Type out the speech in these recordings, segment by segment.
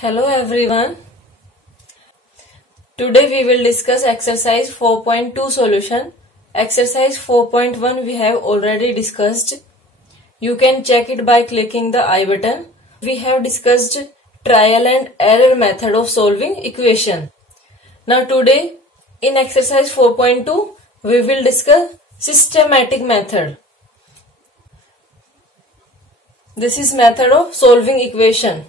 Hello everyone. Today we will discuss exercise 4.2 solution. Exercise 4.1 we have already discussed. You can check it by clicking the I button. We have discussed trial and error method of solving equation. Now today in exercise 4.2 we will discuss systematic method. This is method of solving equation.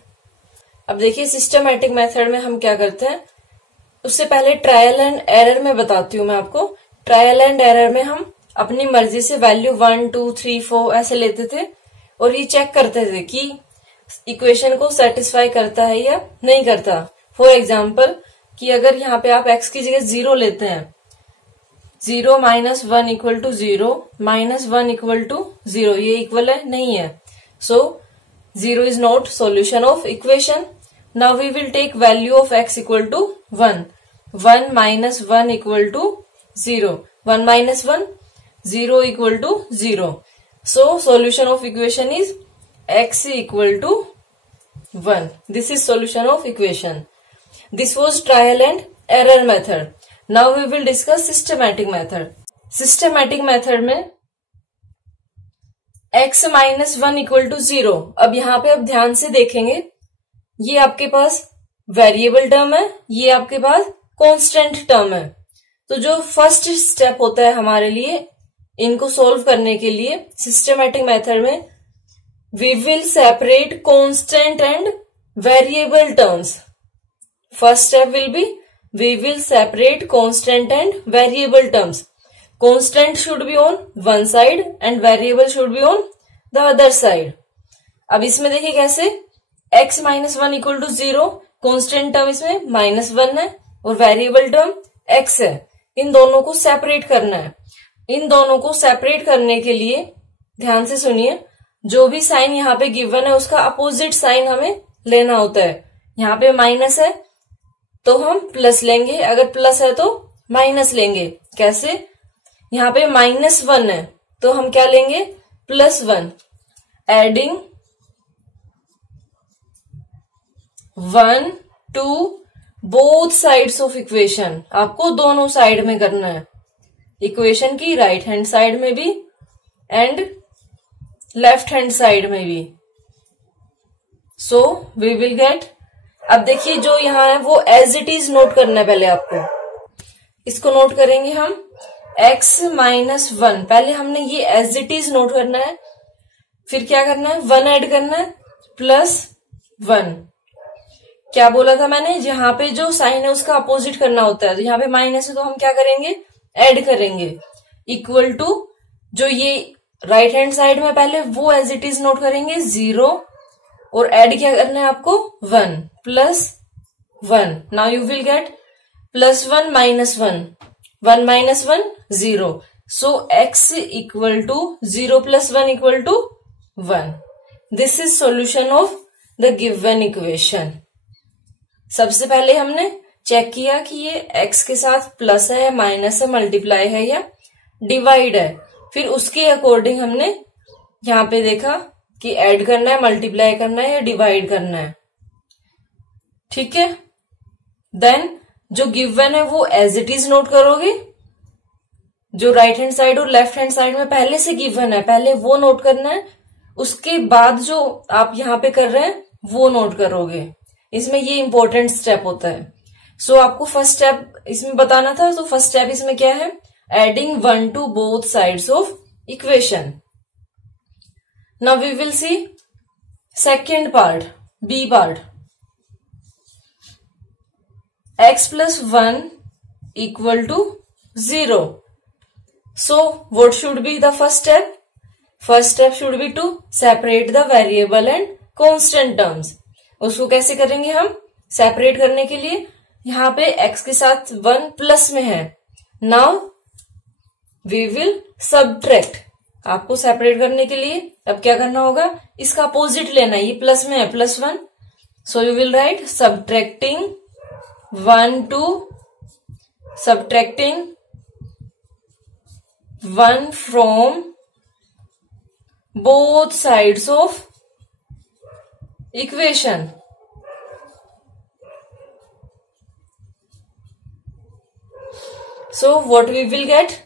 अब देखिए systematic method में हम क्या करते हैं, उससे पहले trial and error में बताती हूँ मैं आपको। ट्रायल एंड एरर में हम अपनी मर्जी से वैल्यू 1, 2, 3, 4 ऐसे लेते थे और ये चेक करते थे कि इक्वेशन को सेटिस्फाई करता है या नहीं करता। फॉर एग्जाम्पल कि अगर यहाँ पे आप x की जगह 0 लेते हैं, 0 minus 1 equal to 0, minus 1 equal to 0, ये इक्वल है नहीं है, so 0 is not solution of equation. Now we will take value of x equal to 1. 1 minus 1 equal to 0. 1 minus 1, 0 equal to 0. So solution of equation is x equal to 1. This is solution of equation. This was trial and error method. Now we will discuss systematic method. Systematic method में x minus 1 equal to 0। अब यहाँ पे आप ध्यान से देखेंगे, ये आपके पास वेरिएबल टर्म है, ये आपके पास कांस्टेंट टर्म है। तो जो फर्स्ट स्टेप होता है हमारे लिए इनको सोल्व करने के लिए सिस्टमैटिक मेथड में, we will separate constant and variable terms. First step will be we will separate constant and variable terms. Constant should be on one side and variable should be on the other side. अब इसमें देखिए कैसे, x minus 1 equal to 0, constant term इसमें minus 1 है और variable term x है। इन दोनों को सेपरेट करना है। इन दोनों को सेपरेट करने के लिए ध्यान से सुनिए, जो भी साइन यहाँ पे गिवन है उसका अपोजिट साइन हमें लेना होता है। यहाँ पे माइनस है तो हम प्लस लेंगे, अगर प्लस है तो माइनस लेंगे। कैसे, यहाँ पे माइनस 1 है तो हम क्या लेंगे, plus 1। Adding 1 to both sides of equation. आपको दोनों साइड में करना है, इक्वेशन की राइट हैंड साइड में भी एंड लेफ्ट हैंड साइड में भी। सो वी विल गेट, अब देखिए जो यहाँ है वो एज इट इज नोट करना है। पहले आपको इसको नोट करेंगे हम x माइनस 1, पहले हमने ये एज इट इज नोट करना है, फिर क्या करना है 1 ऐड करना है प्लस 1। क्या बोला था मैंने, यहाँ पे जो साइन है उसका अपोजिट करना होता है। तो यहाँ पे माइनस है तो हम क्या करेंगे, ऐड करेंगे, इक्वल टू जो ये राइट हैंड साइड में पहले वो एज इट इज नोट करेंगे 0 और ऐड क्या करना है आपको 1 plus 1। Now you will gate plus 1 minus 1, 1 minus 1, 0. So x equal to 0 plus 1 equal to 1. This is solution of the given equation. सबसे पहले हमने चेक किया कि ये x के साथ प्लस है या माइनस है, मल्टीप्लाई है या डिवाइड है। फिर उसके अकॉर्डिंग हमने यहाँ पे देखा कि ऐड करना है, मल्टीप्लाई करना है या डिवाइड करना है। ठीक है, देन जो गिवन है वो एज इट इज नोट करोगे। जो राइट हैंड साइड और लेफ्ट हैंड साइड में पहले से गिवन है पहले वो नोट करना है, उसके बाद जो आप यहाँ पे कर रहे हैं वो नोट करोगे। इसमें ये इंपॉर्टेंट स्टेप होता है। सो आपको फर्स्ट स्टेप इसमें बताना था, तो फर्स्ट स्टेप इसमें क्या है, adding 1 to both sides of equation. Now we will see second part, B part. x plus 1 equal to 0. So what should be the first step? First step should be to separate the variable and constant terms. उसको कैसे करेंगे हम, separate करने के लिए यहाँ पे x के साथ 1 प्लस में है। Now we will subtract। आपको सेपरेट करने के लिए अब क्या करना होगा, इसका अपोजिट लेना है, ये प्लस में है plus 1। So you will write subtracting 1 to subtracting 1 from both sides of equation. So what we will get?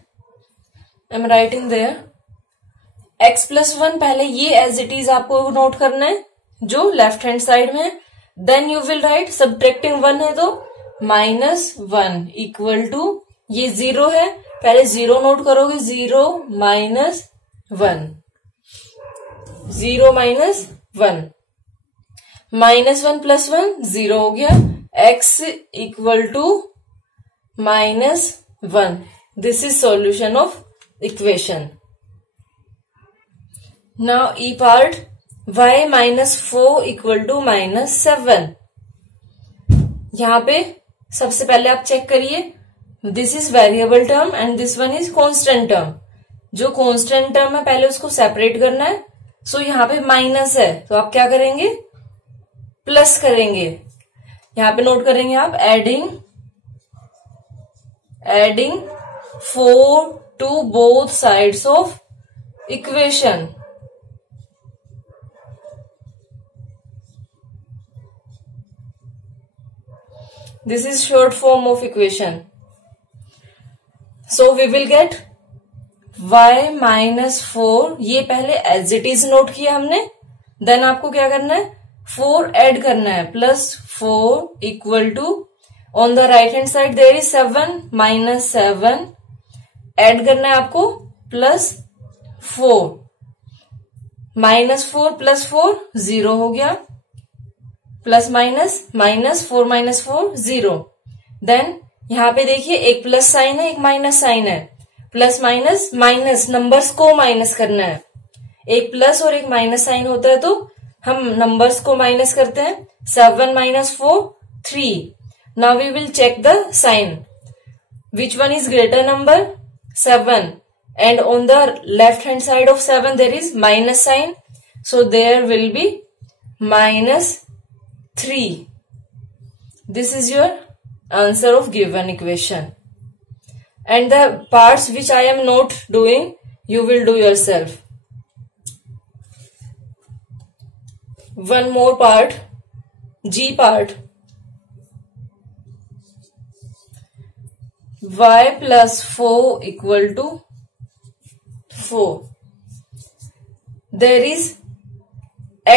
I'm writing there. x plus 1 पहले ये एज इट इज आपको नोट करना है जो लेफ्ट हैंड साइड में है. Then you will write subtracting 1 है तो -1 इक्वल टू ये 0 है, पहले 0 नोट करोगे. 0 -1 0 -1 -1 प्लस 1 0 हो गया. x equal to -1. This is solution of equation. Now E part y -4 equal to -7. यहां पे सबसे पहले आप चेक करिए, this is variable term and this one is constant term. जो कांस्टेंट टर्म है पहले उसको सेपरेट करना है. सो यहाँ पे माइनस है तो आप क्या करेंगे, प्लस करेंगे. यहां पे नोट करेंगे आप adding 4 to both sides of equation. This is short form of equation. So we will get y -4. ये पहले एज इट इज नोट किया हमने. देन आपको क्या करना है, 4 ऐड करना है. +4 equal to on the right hand side there is 7 -7 add करना है आपको +4. -4 + 4 0 हो गया. Plus minus -4 -4 0. देन यहां पे देखिए एक प्लस साइन है एक माइनस साइन है. प्लस माइनस माइनस नंबर्स को माइनस करना है. एक प्लस और एक माइनस साइन होता है तो हम नंबर्स को माइनस करते हैं. 7 -4 3. Now we will check the sign. Which one is greater number? 7. And on the left hand side of 7 there is minus sign. So there will be -3. This is your answer of given equation. And the parts which I am not doing, you will do yourself. One more part, G part. Y plus 4 equal to 4. There is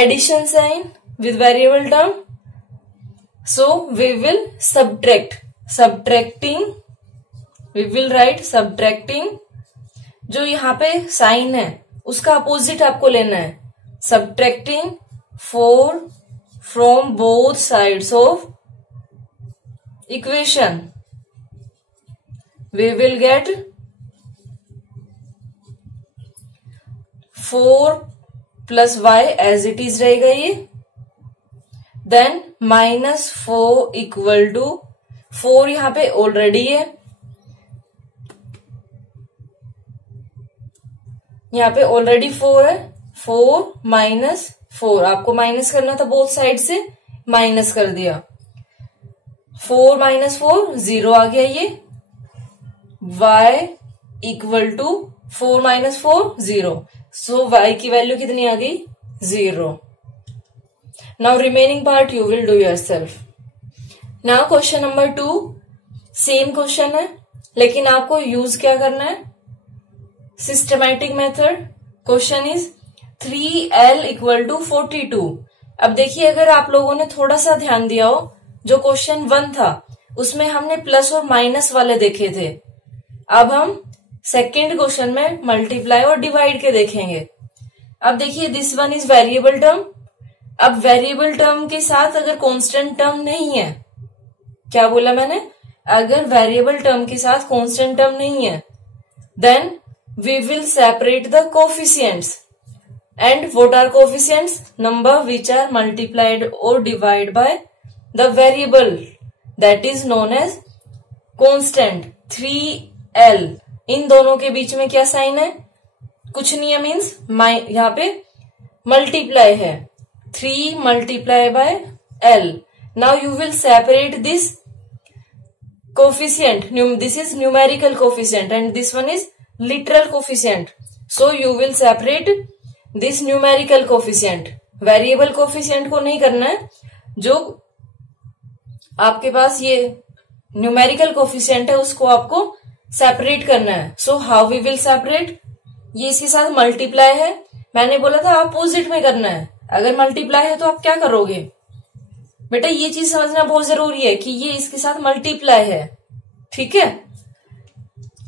addition sign with variable term. So we will we will write subtracting. जो यहाँ पे sign है उसका opposite आपको लेना है. Subtracting 4 from both sides of equation. We will get 4 plus y as it is रहेगा ये. देन -4 इक्वल टू 4 यहां पे ऑलरेडी है. यहां पे ऑलरेडी 4 है. 4 -4 आपको माइनस करना था, बोथ साइड से माइनस कर दिया. 4 -4 0 आ गया ये. y equal to 4 -4 0. So y की वैल्यू कितनी आ गई? 0. Now remaining part you will do yourself. Now question number 2. Same question है लेकिन आपको यूज क्या करना है, systematic method. Question is 3l equal to 42. अब देखिए अगर आप लोगों ने थोड़ा सा ध्यान दिया हो, जो क्वेश्चन 1 था उसमें हमने प्लस और माइनस वाले देखे थे. अब हम सेकेंड क्वेश्चन में मल्टीप्लाई और डिवाइड के देखेंगे. अब देखिए this one is variable term. अब वेरिएबल टर्म के साथ अगर कांस्टेंट टर्म नहीं है, क्या बोला मैंने, अगर वेरिएबल टर्म के साथ कांस्टेंट टर्म नहीं है then we will separate the coefficients. And what are coefficients? Number which are multiplied और divide by the variable that is known as constant. 3l. इन दोनों के बीच में क्या साइन है? कुछ नहीं है, मीन्स यहाँ पे मल्टीप्लाई है. 3 multiplied by l. Now you will separate this coefficient. This is numerical coefficient and this one is literal coefficient. So you will separate this numerical coefficient. Variable coefficient को नहीं करना है. जो आपके पास ये numerical coefficient है उसको आपको सेपरेट करना है. So how we will separate? ये इसके साथ मल्टीप्लाई है, मैंने बोला था अपोजिट में करना है. अगर मल्टीप्लाई है तो आप क्या करोगे बेटा, ये चीज समझना बहुत जरूरी है कि ये इसके साथ मल्टीप्लाई है. ठीक है,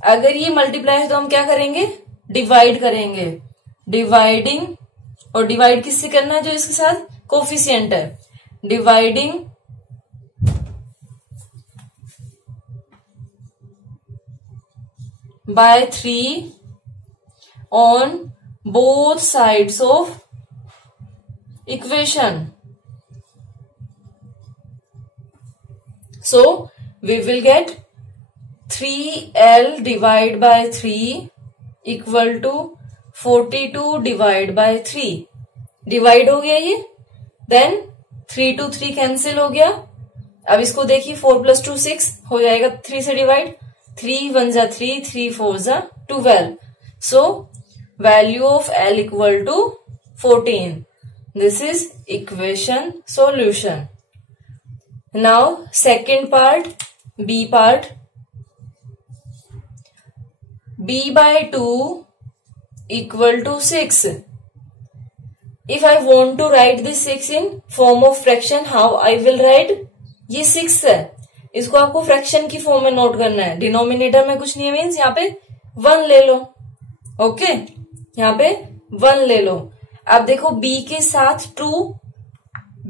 अगर ये मल्टीप्लाई है तो हम क्या करेंगे, डिवाइड करेंगे. डिवाइडिंग, और डिवाइड किससे करना है, जो इसके साथ कोफिशिएंट है. Dividing by 3 on both sides of equation. So we will get 3L divided by 3 equal to 42 divided by 3. Divide हो गया ये, देन 3 to 3 कैंसिल हो गया. अब इसको देखिए 4 + 2 6 हो जाएगा 3 से डिवाइड. 3 1 जा 3, 3 4 जा 12. So value of L equal to 14. This is equation solution. Now second part, B part. B by 2 equal to 6. If I want to write this 6 in form of fraction, how I will write? ये 6 है, इसको आपको fraction की form में note करना है. Denominator में कुछ नहीं है, मीन्स यहाँ पे 1 ले लो. ओके, यहाँ पे 1 ले लो. अब देखो b के साथ 2,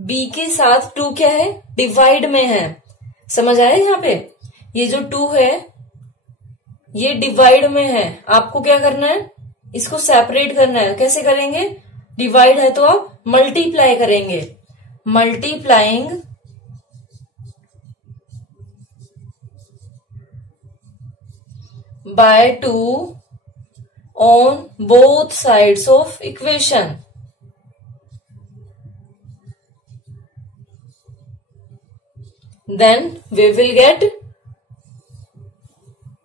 b के साथ 2 क्या है, डिवाइड में है. समझ आया? यहाँ पे ये जो 2 है ये डिवाइड में है. आपको क्या करना है, इसको सेपरेट करना है. कैसे करेंगे, डिवाइड है तो आप मल्टीप्लाई करेंगे. Multiplying by 2 on both sides of equation. Then we will get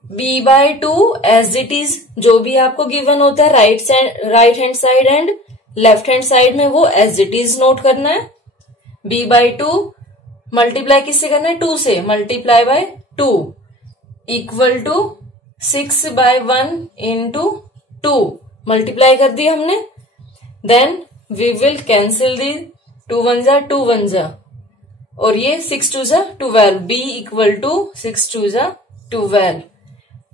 b by 2 as it is. जो भी आपको गिवन होता है right hand side and left hand side में, वो as it is नोट करना है. b by 2 मल्टीप्लाई किससे करना है, 2 से. Multiply by 2 equal to 6 by 1 into 2. Multiply कर दी हमने. देन वी विल कैंसिल दी, 2 1 जा 2 1 जा, और ये 6 2 जा 12. b इक्वल टू 6 2 जा 12.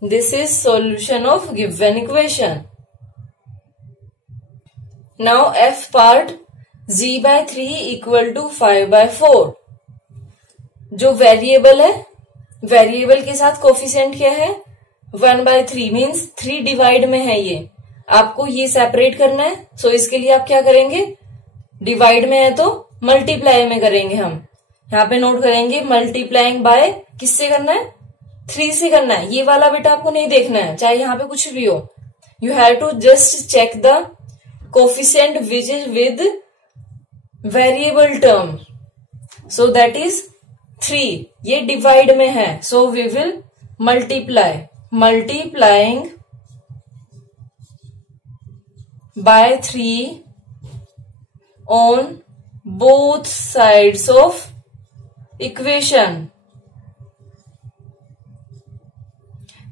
This is solution of given equation. Now f part, g by 3 equal to 5 by 4. जो वेरिएबल है, वेरिएबल के साथ कोफिशिएंट क्या है, 1 by 3 मीन्स 3 डिवाइड में है. ये आपको ये सेपरेट करना है. सो इसके लिए आप क्या करेंगे, डिवाइड में है तो मल्टीप्लाई में करेंगे. हम यहाँ पे नोट करेंगे मल्टीप्लाइंग बाय किससे करना है, 3 से करना है. ये वाला बेटा आपको नहीं देखना है, चाहे यहाँ पे कुछ भी हो. You have to just check the coefficient which is with variable term. So that is 3. ये डिवाइड में है, so we will multiply. Multiplying by 3 on both sides of equation.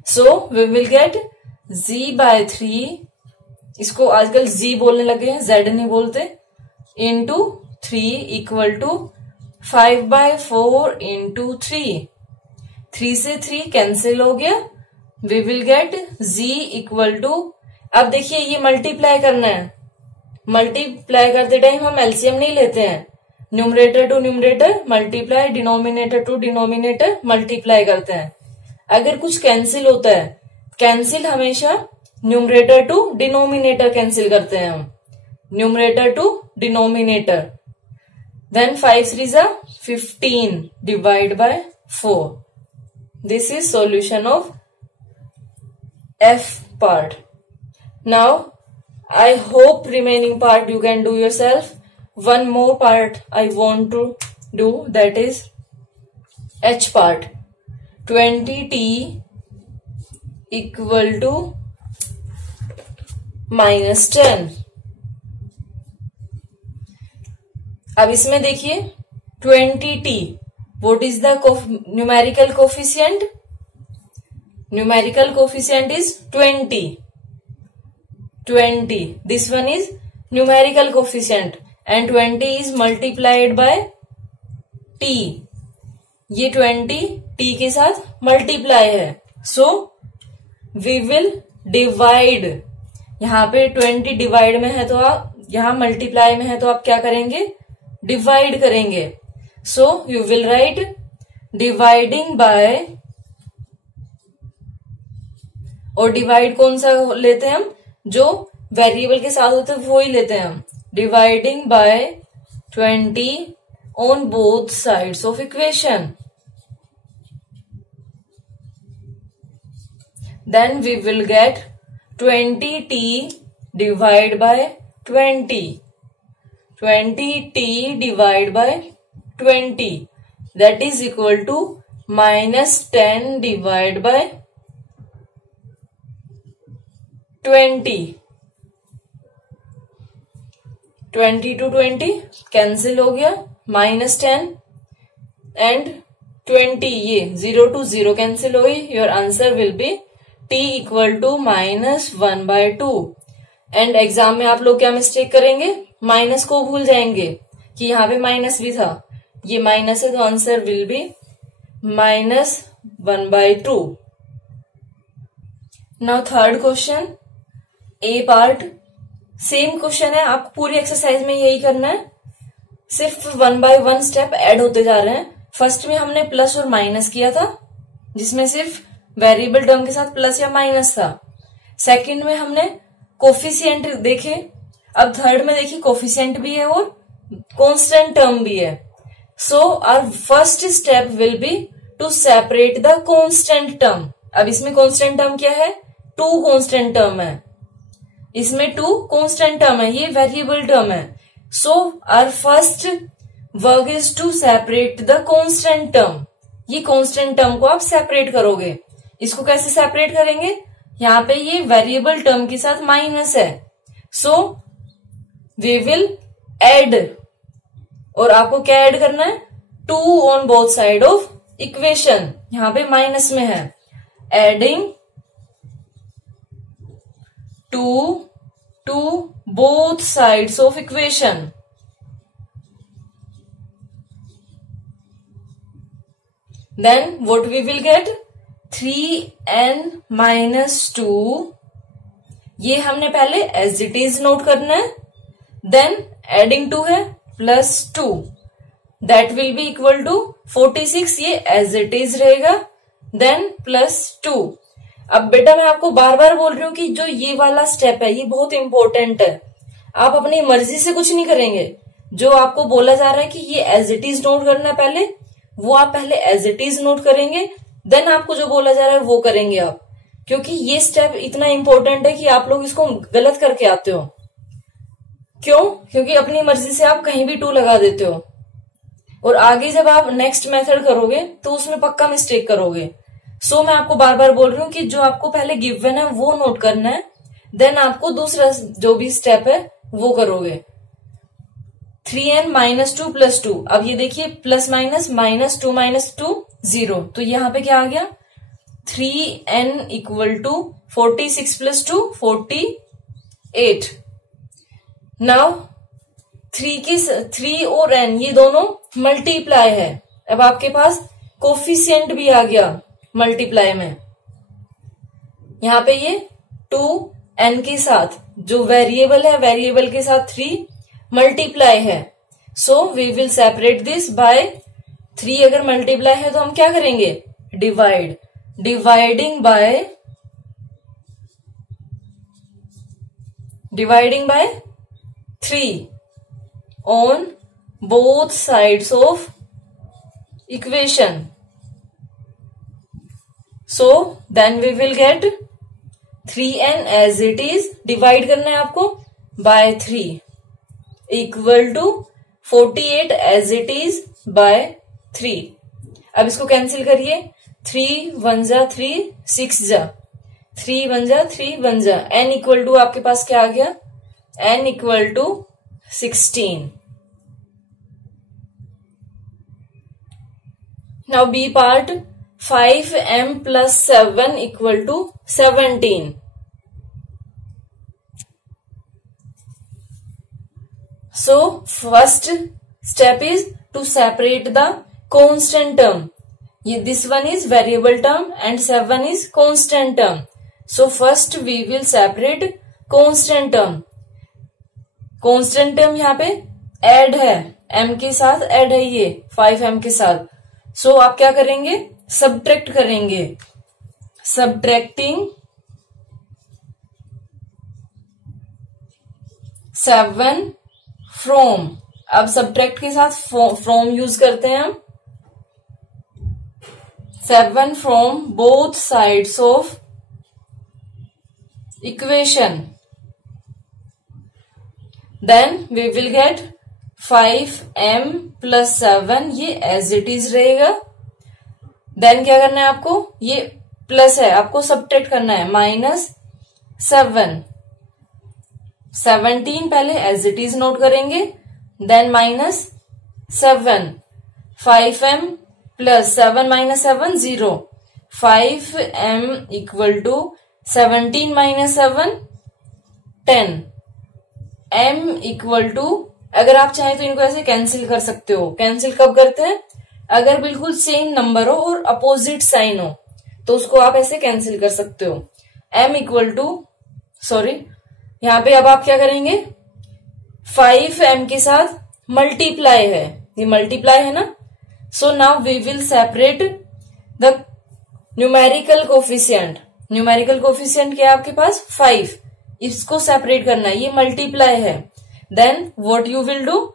So we will get z by 3. इसको आजकल z बोलने लगे हैं, z नहीं बोलते. into 3 equal to 5 by 4 into 3. 3 से 3 कैंसिल हो गया. We will get z equal to, अब देखिए ये मल्टीप्लाई करना है. मल्टीप्लाई करते टाइम हम एलसीएम नहीं लेते हैं. Numerator to numerator multiply, denominator to denominator multiply करते हैं. अगर कुछ कैंसिल होता है, कैंसिल हमेशा न्यूमरेटर टू डिनोमिनेटर कैंसिल करते हैं हम. Numerator to denominator. देन 5 3 जा 15 divide bye 4. This is solution of F part. Now I hope remaining part you can do yourself. One more part I want to do, that is H part. 20t equal to -10. अब इसमें देखिए 20t, what is the numerical coefficient? numerical coefficient is 20. This one is numerical coefficient and 20 is multiplied by t. ये 20 t के साथ multiply है. So we will divide. यहाँ पे 20 divide में है तो आप, यहाँ मल्टीप्लाई में है तो आप क्या करेंगे, डिवाइड करेंगे. So you will write dividing bye, और डिवाइड कौन सा लेते हैं हम, जो वेरिएबल के साथ होते हैं वो ही लेते हैं हम. Dividing by 20 on both sides of equation. Then we will get 20t divide by 20. 20t divide by 20 that is equal to -10 divided by 20. 20 to 20 cancel हो गया, -10 एंड 20 ये 0 to 0 कैंसिल हो गई. Your answer will be t equal to -1/2. And exam में आप लोग क्या mistake करेंगे, माइनस को भूल जाएंगे कि यहाँ पे माइनस भी था. ये माइनस है तो answer will B -1/2. Now third question, A part. Same question है, आपको पूरी एक्सरसाइज में यही करना है, सिर्फ 1 by 1 स्टेप ऐड होते जा रहे हैं. फर्स्ट में हमने प्लस और माइनस किया था, जिसमें सिर्फ वेरिएबल टर्म के साथ प्लस या माइनस था. सेकंड में हमने कोफिशिएंट देखे. अब थर्ड में देखिए कोफिशिएंट भी है और कांस्टेंट टर्म भी है. So our first step will be to separate the constant term. अब इसमें कांस्टेंट टर्म क्या है, 2 कांस्टेंट टर्म है. इसमें 2 कांस्टेंट टर्म है, ये वेरिएबल टर्म है. So our first work is to separate the constant term. ये कांस्टेंट टर्म को आप सेपरेट करोगे. इसको कैसे सेपरेट करेंगे, यहाँ पे ये वेरिएबल टर्म के साथ माइनस है. सो वी विल एड, और आपको क्या ऐड करना है, 2 on both side of equation. यहाँ पे माइनस में है, adding 2 to both sides of equation. Then what we will get, 3n minus 2. ये हमने पहले एज इट इज नोट करना है. देन एडिंग 2 है plus 2, that will be equal to 46. ये एज इट इज रहेगा. Then plus 2. अब बेटा मैं आपको बार बार बोल रही हूँ कि जो ये वाला स्टेप है ये बहुत इंपॉर्टेंट है. आप अपनी मर्जी से कुछ नहीं करेंगे. जो आपको बोला जा रहा है कि ये एज इट इज नोट करना है पहले, वो आप पहले एज इट इज नोट करेंगे. देन आपको जो बोला जा रहा है वो करेंगे आप, क्योंकि ये स्टेप इतना इंपॉर्टेंट है कि आप लोग इसको गलत करके आते हो. क्यों, क्योंकि अपनी मर्जी से आप कहीं भी 2 लगा देते हो, और आगे जब आप नेक्स्ट मेथड करोगे तो उसमें पक्का मिस्टेक करोगे. सो मैं आपको बार बार बोल रही हूँ कि जो आपको पहले गिवन है वो नोट करना है. देन आपको दूसरा जो भी स्टेप है वो करोगे. 3n minus 2 plus 2. अब ये देखिए प्लस माइनस, -2 minus 2 0. तो यहाँ पे क्या आ गया, 3n equal to 46 plus 2 48. Now 3 और n ये दोनों मल्टीप्लाई है. अब आपके पास कोफिशिएंट भी आ गया मल्टीप्लाई में. यहाँ पे ये 2n के साथ जो वेरिएबल है, वेरिएबल के साथ 3 मल्टीप्लाई है. So we will separate this by 3. अगर मल्टीप्लाई है तो हम क्या करेंगे, divide. Dividing by 3 on both sides of equation. So then we will get 3n as it is, divide करना है आपको by 3 equal to 48 as it is by 3. अब इसको कैंसिल करिए, 3 1 जा 3, 6 जा 3 1 जा 3 1 जा. n इक्वल टू आपके पास क्या आ गया, n equal to 16. Now B part. 5m plus 7 equal to 17. So first step is to separate the constant term. This one is variable term and 7 is constant term. So first we will separate constant term. constant term यहाँ पे add है, m के साथ add है, ये 5m के साथ. So आप क्या करेंगे, subtract करेंगे. Subtracting 7 from. अब subtract के साथ from यूज करते हैं हम. 7 from both sides of equation. Then we will get 5m plus 7. ये as it is रहेगा. Then क्या करना है आपको, ये प्लस है, आपको subtract करना है, -7. 17 पहले as it is नोट करेंगे, then -7. 5m plus 7 minus 7 0. 5m equal to 17 minus 7 10. m equal to, अगर आप चाहें तो इनको ऐसे कैंसिल कर सकते हो. कैंसिल कब करते हैं, अगर बिल्कुल सेम नंबर हो और अपोजिट साइन हो तो उसको आप ऐसे कैंसिल कर सकते हो. m इक्वल टू, सॉरी यहाँ पे अब आप क्या करेंगे, 5m के साथ मल्टीप्लाई है, ये मल्टीप्लाई है ना. So now we will separate the numerical coefficient. Numerical coefficient क्या है आपके पास, 5. इसको सेपरेट करना है, ये मल्टीप्लाई है. Then what you will do,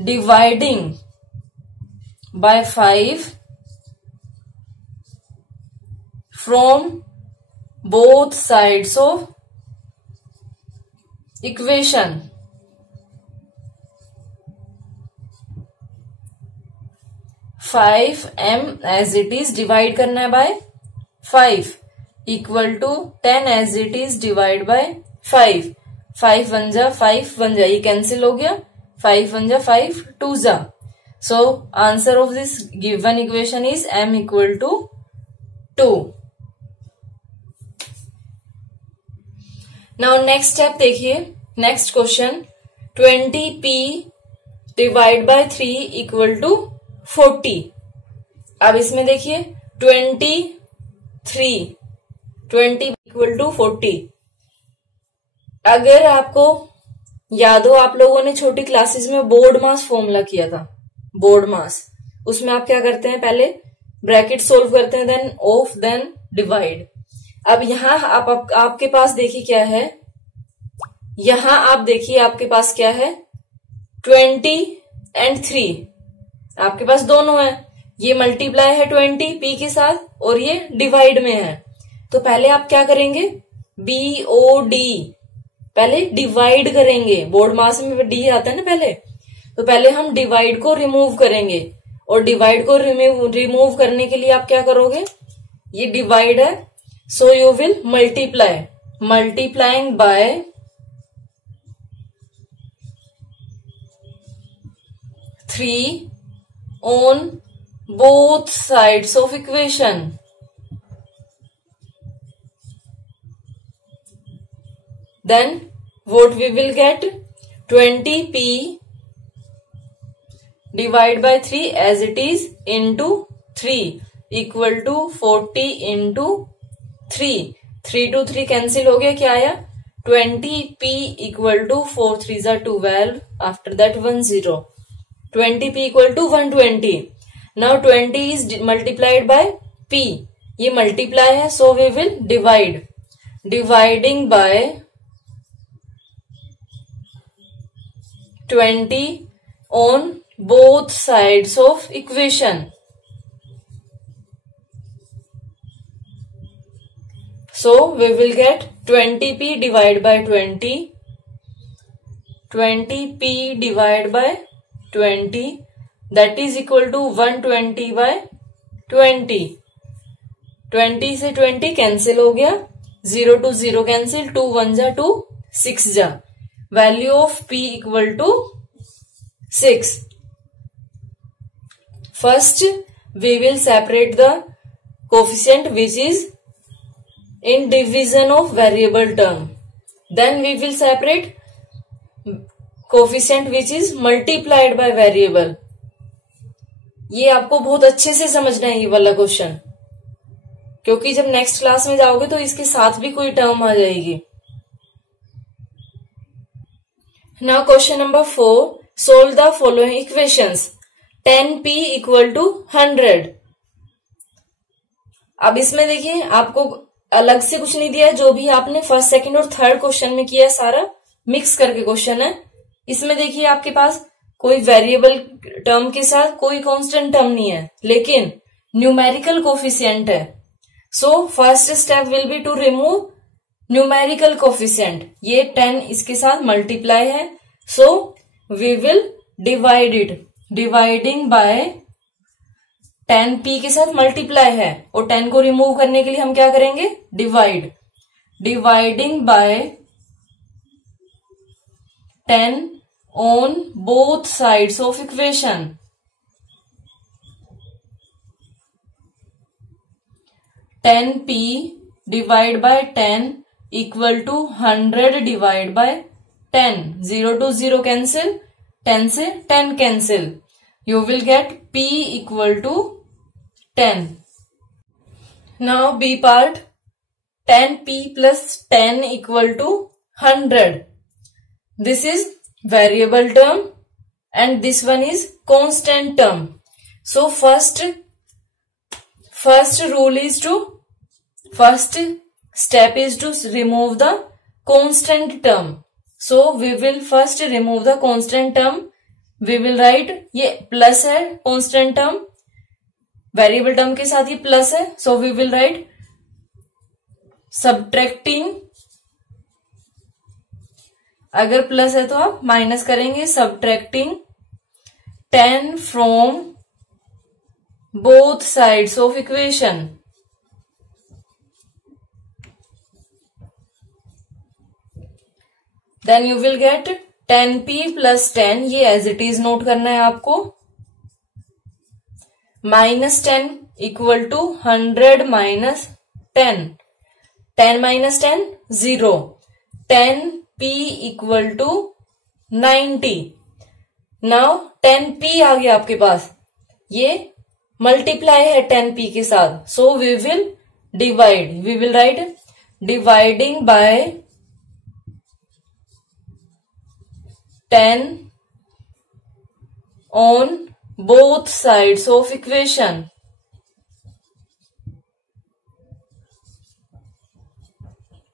dividing by 5 from both sides of equation. Five M as it is divide करना है by 5 equal to 10 as it is divide by 5. 5 1 जा 5 1 जा, ये कैंसिल हो गया. 5 1 जा 5 2 जा. So answer of this given equation is m equal to 2. Now next step देखिए, next question, 20p divide by 3 equal to 40. अब इसमें देखिए 20 equal to 40. अगर आपको याद हो, आप लोगों ने छोटी क्लासेस में बोर्ड मास फॉर्मूला किया था, बोर्ड मास. उसमें आप क्या करते हैं, पहले ब्रैकेट सोल्व करते हैं, देन ऑफ, देन डिवाइड. अब यहां आपके पास देखिए क्या है, यहां आप देखिए आपके पास क्या है, 20 एंड 3. आपके पास दोनों है, ये मल्टीप्लाई है 20 p के साथ और ये डिवाइड में है. तो पहले आप क्या करेंगे, BOD, पहले डिवाइड करेंगे. बोर्ड मास में डी आता है ना पहले, तो पहले हम डिवाइड को रिमूव करेंगे. और डिवाइड को रिमूव करने के लिए आप क्या करोगे, ये डिवाइड है, so you will multiply. Multiplying by 3 on both sides of equation. Then what we will get, 20p divide by 3 as it is into 3 equal to 40 into 3. 3 to 3 cancel हो गया, क्या आया, 20p equal to 4 3s are 12, after that 1 0. 20p equal to 120. Now 20 is multiplied by p, ये multiply है, so we will divide. Dividing by 20 on both sides of equation. So we will get 20p divided by 20. 20p divided by 20, that is equal to 120 by 20. 20 से 20 cancel हो गया, 0 to 0 cancel, 2 1 जा 2 6 जा. Value of p equal to 6. First we will separate the coefficient which is in division of variable term. Then we will separate coefficient which is multiplied by variable. ये आपको बहुत अच्छे से समझना है ये वाला क्वेश्चन, क्योंकि जब नेक्स्ट क्लास में जाओगे तो इसके साथ भी कोई टर्म आ जाएगी. Now question number 4. Solve the following equations. 10p equal to 100. अब इसमें देखिए आपको अलग से कुछ नहीं दिया है, जो भी आपने फर्स्ट, सेकंड और थर्ड क्वेश्चन में किया है सारा मिक्स करके क्वेश्चन है. इसमें देखिए आपके पास कोई वेरिएबल टर्म के साथ कोई कांस्टेंट टर्म नहीं है, लेकिन न्यूमेरिकल कोफिशिएंट है. So first step will be to remove numerical coefficient. ये 10 इसके साथ मल्टीप्लाई है, so we will divide it. Dividing by 10p के साथ मल्टीप्लाई है, और 10 को रिमूव करने के लिए हम क्या करेंगे, divide. Dividing by 10 on both sides of equation. 10p divide by 10 equal to 100 divide by 10. 0 to 0 cancel, 10 से 10 cancel. You will get p equal to 10. Now B part. 10p plus 10 equal to 100. This is variable term and this one is constant term. So first step is to remove the constant term. So we will first remove the constant term. We will write, ये plus है constant term, variable term के साथ ये plus है, so we will write subtracting. अगर plus है तो आप माइनस करेंगे. Subtracting 10 from both sides of equation. Then you will get 10p plus 10, ये एज इट इज नोट करना है आपको. Minus 10 equal to 100 minus 10. 10 minus 10 0. 10p equal to 90. Now 10p आ गया आपके पास, ये मल्टीप्लाई है 10p के साथ, so we will divide. We will write dividing by 10 on both sides of equation.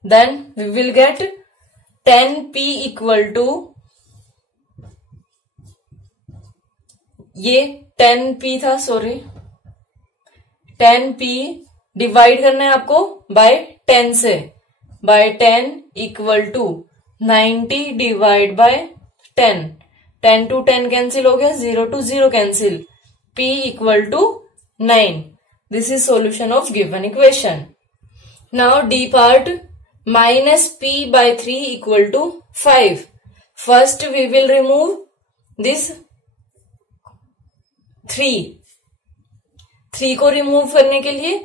Then we will get 10p equal to, ये 10p था, sorry 10p divide करना है आपको बाय 10 से. By 10 equal to 90 divide by 10. 10 to 10 cancel हो गया, 0 to 0 cancel. p equal to 9. This is solution of given equation. Now D part. Minus p by 3 equal to 5. First we will remove this 3 को remove करने के लिए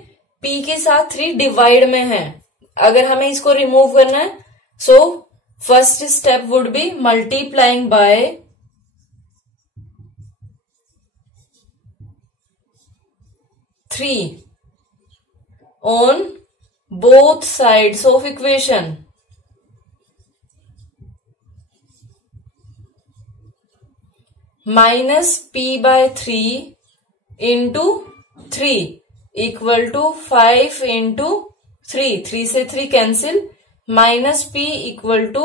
p के साथ 3 divide में है. अगर हमें इसको रिमूव करना है, so first step would be multiplying by 3 on both sides of equation. Minus p by 3 into 3 equal to 5 into 3 से 3 cancel. Minus p equal to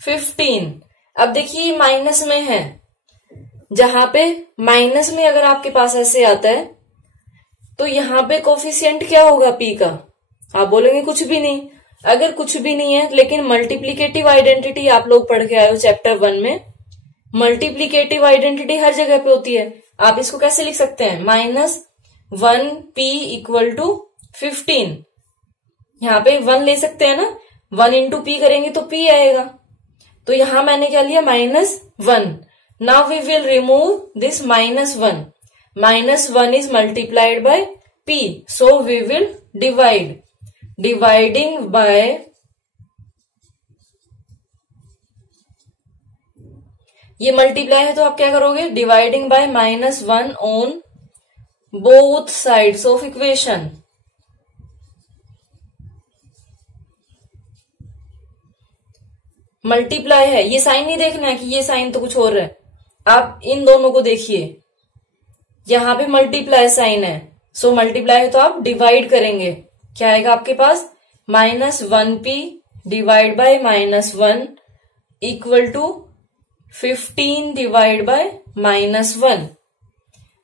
15. अब देखिए माइनस में है, जहां पे माइनस में अगर आपके पास ऐसे आता है तो यहां पे कोफिशिएंट क्या होगा p का, आप बोलेंगे कुछ भी नहीं. अगर कुछ भी नहीं है, लेकिन मल्टीप्लीकेटिव आइडेंटिटी आप लोग पढ़ के आए हो चैप्टर 1 में. मल्टीप्लीकेटिव आइडेंटिटी हर जगह पे होती है. आप इसको कैसे लिख सकते हैं, -1p इक्वल टू 15. यहाँ पे 1 ले सकते हैं ना, 1 इंटू p करेंगे तो p आएगा. तो यहां मैंने क्या लिया, -1. Now we will remove this -1. -1 is multiplied by p. So we will divide. Dividing by ये मल्टीप्लाई है तो आप क्या करोगे, dividing by -1 on both sides of equation. Multiply है, ये साइन नहीं देखना है कि ये साइन तो कुछ और है. आप इन दोनों को देखिए, यहां पे मल्टीप्लाई साइन है. सो मल्टीप्लाई है तो आप डिवाइड करेंगे. क्या आएगा आपके पास, -1p divide by -1 equal to 15 divide by -1.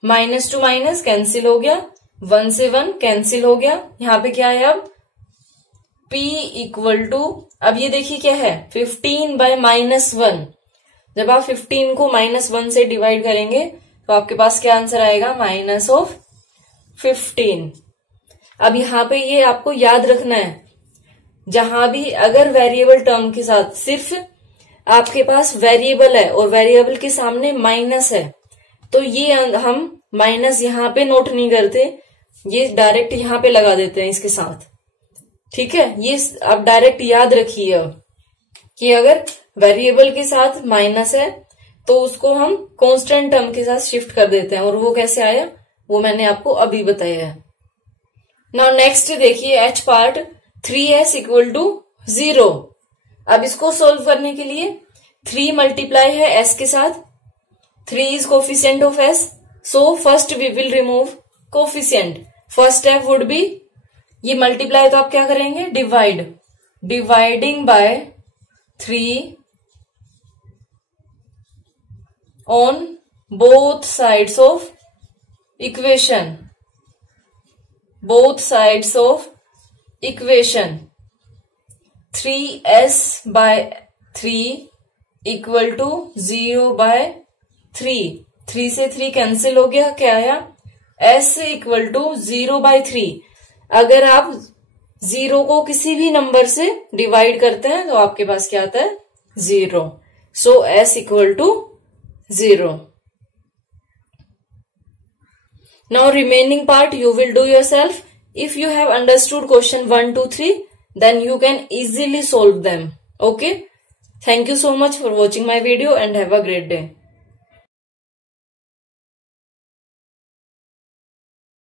Minus to minus cancel हो गया, 1 से 1 कैंसिल हो गया. यहां पे क्या है अब, p इक्वल टू, अब ये देखिए क्या है, 15 बाय -1. जब आप 15 को -1 से डिवाइड करेंगे तो आपके पास क्या आंसर आएगा, -15. अब यहां पे ये आपको याद रखना है, जहां भी अगर वेरिएबल टर्म के साथ सिर्फ आपके पास वेरिएबल है और वेरिएबल के सामने माइनस है, तो ये हम माइनस यहां पे नोट नहीं करते, ये डायरेक्ट यहां पे लगा देते हैं इसके साथ. ठीक है, ये आप डायरेक्ट याद रखिए कि अगर वेरिएबल के साथ माइनस है तो उसको हम कांस्टेंट टर्म के साथ शिफ्ट कर देते हैं. और वो कैसे आया, वो मैंने आपको अभी बताया है. नाउ नेक्स्ट देखिए H part, 3s equal to 0. अब इसको सोल्व करने के लिए 3 मल्टीप्लाई है s के साथ, 3 is coefficient of s. So first we will remove coefficient. First step would be, ये मल्टीप्लाई तो आप क्या करेंगे, divide. Dividing by 3 on both sides of equation. Both sides of equation. 3s by 3 equal to 0 by 3. 3 से 3 cancel हो गया, क्या आया, s इक्वल टू 0 बाय 3. अगर आप 0 को किसी भी नंबर से डिवाइड करते हैं तो आपके पास क्या आता है, 0. So s equal to 0. Now remaining part you will do yourself. If you have understood question 1, 2, 3, then you can easily solve them. Okay. Thank you so much for watching my video and have a great day.